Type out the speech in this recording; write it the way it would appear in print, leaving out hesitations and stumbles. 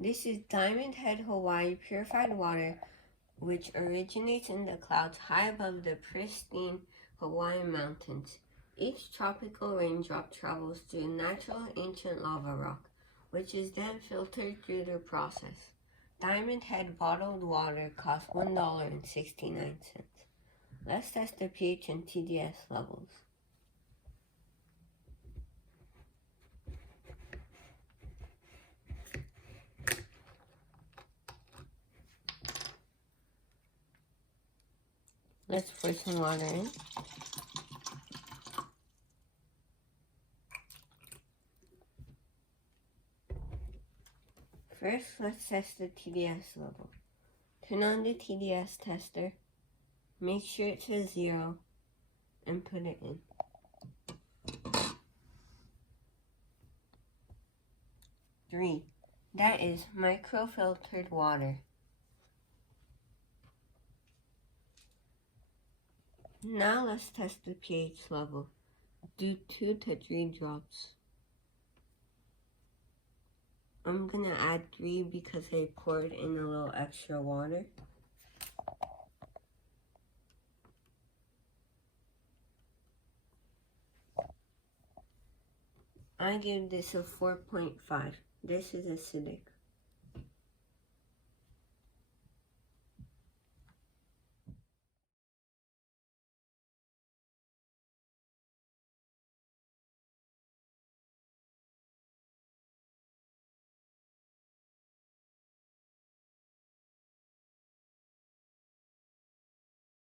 This is Diamond Head Hawaii purified water, which originates in the clouds high above the pristine Hawaiian mountains. Each tropical raindrop travels through natural ancient lava rock, which is then filtered through the process. Diamond Head bottled water costs $1.69. Let's test the pH and TDS levels. Let's pour some water in. First, let's test the TDS level. Turn on the TDS tester, make sure it says 0, and put it in. Three, that is microfiltered water. Now let's test the pH level. Do 2 to 3 drops. I'm gonna add 3 because I poured in a little extra water. I give this a 4.5. This is acidic.